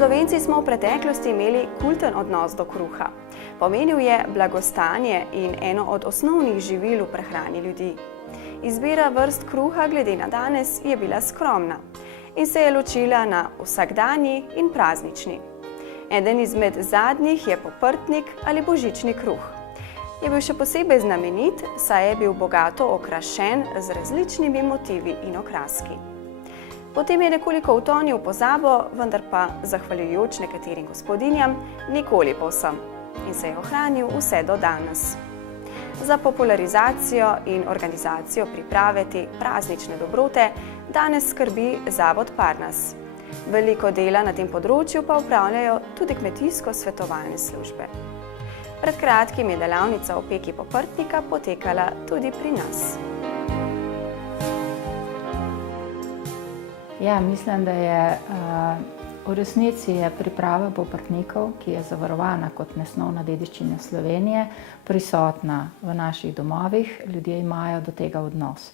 Slovenci smo v preteklosti imeli kulten odnos do kruha. Pomenil je blagostanje in eno od osnovnih živil v prehrani ljudi. Izbira vrst kruha glede na danes je bila skromna in se je ločila na vsakdanji in praznični. Eden izmed zadnjih je poprtnik ali božični kruh. Je bil še posebej znamenit, saj je bil bogato okrašen z različnimi motivi in okraski. Potem je nekoliko utonil v pozabo, vendar pa, zahvaljujoč nekaterim gospodinjam, nikoli povsem in se je ohranil vse do danes. Za popularizacijo in organizacijo priprave te praznične dobrote danes skrbi Zavod Parnas. Veliko dela na tem področju pa opravljajo tudi kmetijsko-svetovalne službe. Pred kratkim je delavnica o peki poprtnika potekala tudi pri nas. Ja, mislim, da je v resnici priprava poprtnikov, ki je zavarovana kot nesnovna dediščina Slovenije, prisotna v naših domovih, ljudje imajo do tega odnos.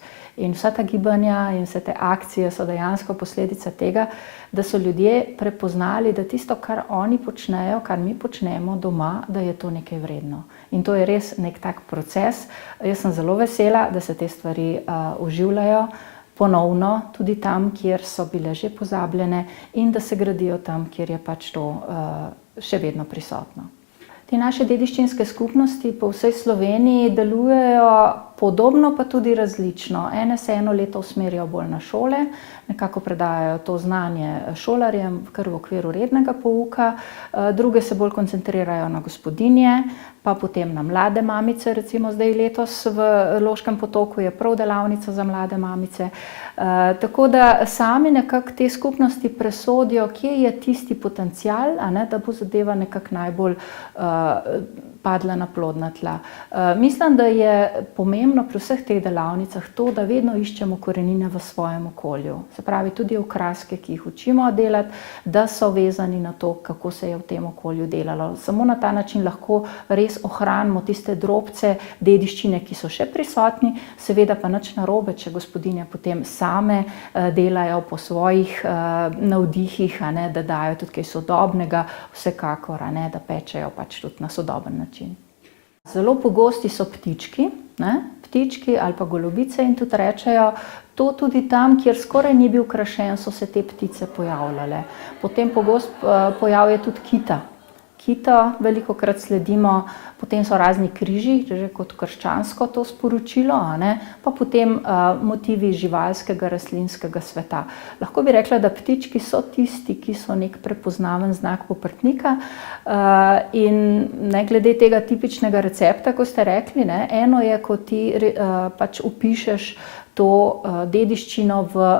In vsa ta gibanja in vse te akcije so dejansko posledica tega, da so ljudje prepoznali, da tisto, kar oni počnejo, kar mi počnemo doma, da je to nekaj vredno. In to je res nek tak proces. Jaz sem zelo vesela, da se te stvari oživljajo ponovno, tudi tam, kjer so bile že pozabljene in da se gradijo tam, kjer je pač to še vedno prisotno. Te naše dediščinske skupnosti po vsej Sloveniji delujejo podobno, pa tudi različno. Ene se eno leto usmerijo bolj na šole, nekako predajajo to znanje šolarjem, kar v okviru rednega pouka, druge se bolj koncentrirajo na gospodinje, pa potem na mlade mamice, recimo zdaj letos v Loškem Potoku je prav delavnica za mlade mamice. Tako da sami nekako te skupnosti presodijo, kje je tisti potencial, da bo zadeva nekako najbolj padla na plodna tla. Mislim, da je pomembno pri vseh teh delavnicah to, da vedno iščemo korenine v svojem okolju. Se pravi, tudi okraske, ki jih učimo delati, da so vezani na to, kako se je v tem okolju delalo. Samo na ta način lahko res ohranimo tiste drobce dediščine, ki so še prisotni, seveda pa nič narobe, če gospodinje potem same delajo po svojih navdihih, da dajo tudi kaj sodobnega, vsekakor, da pečejo pač tudi na sodoben način. Zelo pogosti so ptički, ptički ali pa golobice in tudi rečejo, to tudi tam, kjer skoraj ni bil krašen, so se te ptice pojavljale. Potem pogost pojav je tudi kita. Kita velikokrat sledimo, potem so razni križi, že kot krščansko to sporočilo, pa potem motivi živalskega, rastlinskega sveta. Lahko bi rekla, da ptički so tisti, ki so nek prepoznaven znak poprtnika in ne glede tega tipičnega recepta, ko ste rekli, eno je, ko ti pač vpišeš to dediščino v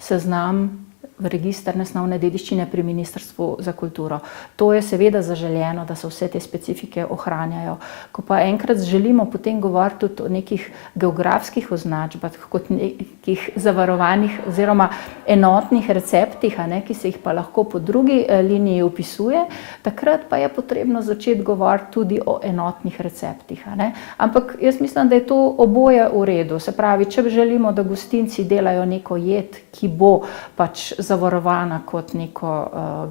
seznam, v register nesnovne dediščine pri Ministrstvu za kulturo. To je seveda zaželeno, da se vse te specifike ohranjajo. Ko pa enkrat želimo potem govoriti tudi o nekih geografskih označbah, kot nekih zavarovanih oziroma enotnih receptih, ki se jih pa lahko po drugi liniji opisuje, takrat pa je potrebno začeti govoriti tudi o enotnih receptih. Ampak jaz mislim, da je to oboje v redu. Se pravi, če želimo, da gostinci delajo neko jed, ki bo pač zavarovana kot neko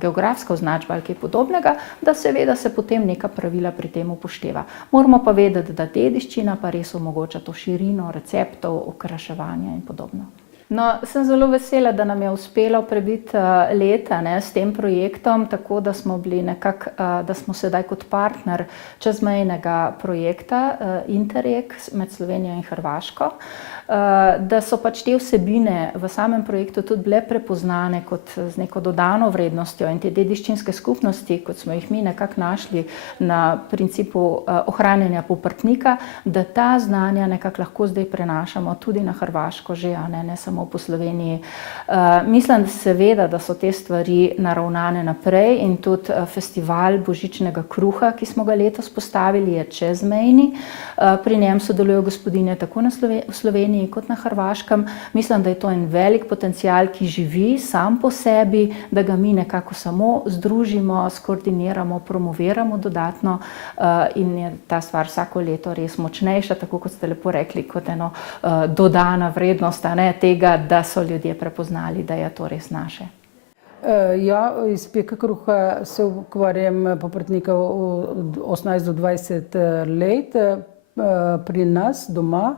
geografska označba ali kaj podobnega, da seveda se potem neka pravila pri tem upošteva. Moramo pa vedeti, da dediščina pa res omogoča to širino receptov, okraševanja in podobno. No, sem zelo vesela, da nam je uspelo prebiti leta s tem projektom, tako da smo bili da smo sedaj kot partner čezmejnega projekta Interreg med Slovenijo in Hrvaško, da so pač te vsebine v samem projektu tudi bile prepoznane kot z neko dodano vrednostjo in te dediščinske skupnosti, kot smo jih mi nekako našli na principu ohranjanja poprtnika, da ta znanja nekako lahko zdaj prenašamo tudi na Hrvaško že, ne samo po Sloveniji. Mislim seveda, da so te stvari naravnane naprej in tudi festival božičnega kruha, ki smo ga letos postavili, je čezmejni. Pri njem sodelujejo gospodinje tako v Sloveniji kot na Hrvaškem. Mislim, da je to en velik potencial, ki živi sam po sebi, da ga mi nekako samo združimo, skoordiniramo, promoviramo dodatno in je ta stvar vsako leto res močnejša, tako kot ste lepo rekli, kot eno dodana vrednost tega, da so ljudje prepoznali, da je to res naše. Ja, iz peka kruha se ukvarjam poprtnika od 18 do 20 let. Pri nas doma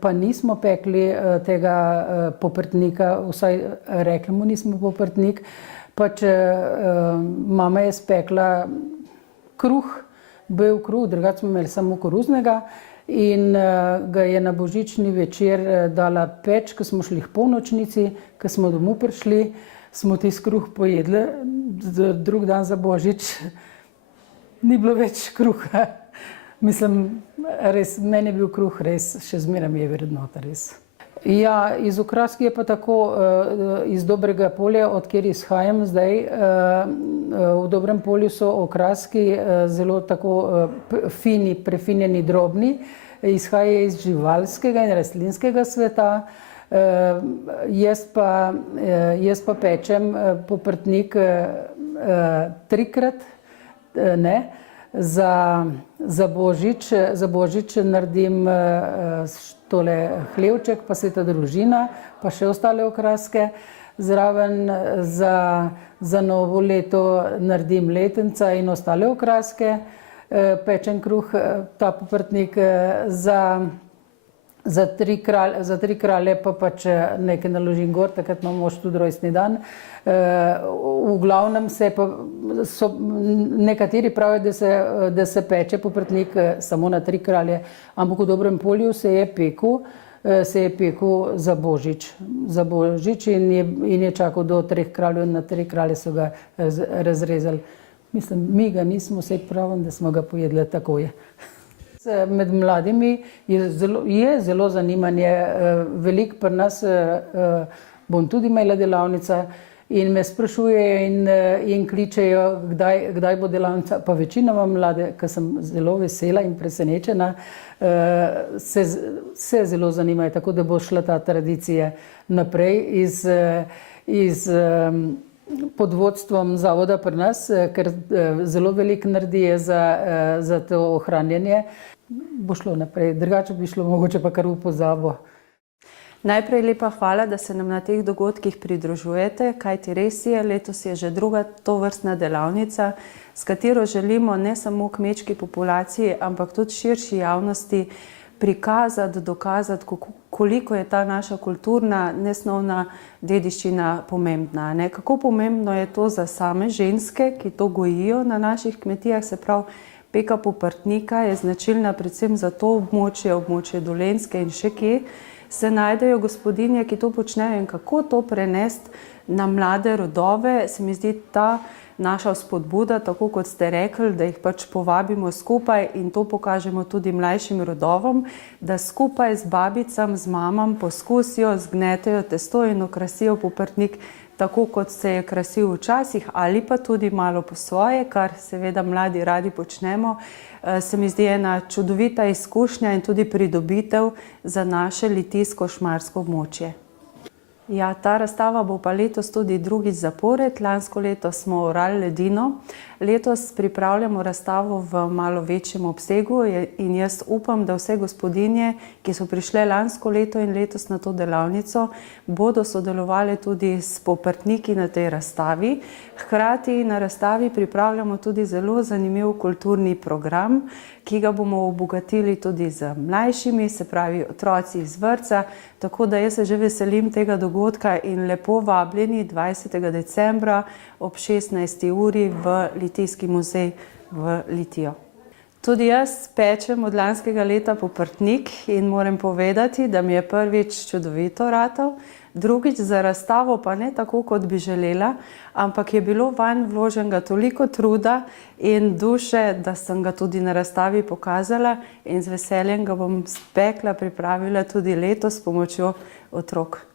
pa nismo pekli tega poprtnika, vsaj rekli mu nismo poprtnik. Pač mama je spekla kruh, bel kruh, drugače smo imeli samo koruznega. In ga je na božični večer dala peč, ko smo šli k polnočnici, ko smo domov prišli, smo tisti kruh pojedli, drug dan za božič ni bilo več kruha. Mislim, res, meni je bil kruh res, še zmeraj mi je vrednota res. Ja, iz okraski je pa tako, iz Dobrega polja, od kjer izhajam zdaj. V Dobrem polju so okraski zelo tako fini, prefinjeni, drobni. Izhaja iz živalskega in rastlinskega sveta. Jaz pa pečem poprtnik trikrat, ne. Za božič naredim tole hlevček, pa Sveta družina, pa še ostale okraske. Zraven za novo leto naredim letenca in ostale okraske. Pečen kruh, ta poprtnik za tri kralje pa pač nekaj naložim gor, takrat imam mož tudi rojstni dan. V glavnem nekateri pravijo, da se peče poprtnik samo na 3 kralje, ampak v Dobrem polju se je pekel za božič in je čakal do 3 kraljev, na 3 kralje so ga razrezali. Mislim, mi ga nismo, saj pravim, da smo ga pojedli takoj. Med mladimi je zelo zanimanje, veliko pri nas, bom tudi imela delavnica in me sprašujejo in kličejo, kdaj bo delavnica, pa večinoma mlade, ker sem zelo vesela in presenečena, se zelo zanimajo, tako da bo šla ta tradicija naprej pod vodstvom zavoda pri nas, ker zelo veliko naredi za to ohranjanje. Bo šlo naprej, drugače bi šlo mogoče pa kar v pozabo. Najprej lepa hvala, da se nam na teh dogodkih pridružujete, kajti res je, letos je že druga tovrstna delavnica, s katero želimo ne samo kmečki populaciji, ampak tudi širši javnosti prikazati, dokazati, koliko je ta naša kulturna, nesnovna dediščina pomembna. Kako pomembno je to za same ženske, ki to gojijo na naših kmetijah, se pravi, peka poprtnika je značilna predvsem za to območje Dolenjske in še kje, se najdejo gospodinje, ki to počnejo in kako to prenesti na mlade rodove, se mi zdi ta naša spodbuda, tako kot ste rekli, da jih pač povabimo skupaj in to pokažemo tudi mlajšim rodovom, da skupaj z babicam, z mamam poskusijo, zgnetejo testo in okrasijo poprtnik tako, kot se je krasil včasih, ali pa tudi malo po svoje, kar seveda mladi radi počnemo. Se mi zdi ena čudovita izkušnja in tudi pridobitev za naše litijsko-šmarsko območje. Ja, ta razstava bo pa letos tudi drugič zapored. Lansko leto smo orali ledino. Letos pripravljamo razstavo v malo večjem obsegu in jaz upam, da vse gospodinje, ki so prišle lansko leto in letos na to delavnico, bodo sodelovali tudi s poprtniki na tej razstavi. Hkrati na razstavi pripravljamo tudi zelo zanimiv kulturni program, ki ga bomo obogatili tudi z mlajšimi, se pravi otroci iz vrtca, tako da jaz se že veselim tega dogodka in lepo vabljeni 20. decembra ob 16. uri v Litijski muzej v Litijo. Tudi jaz pečem od lanskega leta poprtnik in moram povedati, da mi je prvič čudovito ratal, drugič za razstavo pa ne tako, kot bi želela, ampak je bilo vanj vloženega toliko truda in duše, da sem ga tudi na razstavi pokazala in z veseljem ga bom spekla, pripravila tudi letos s pomočjo otrok.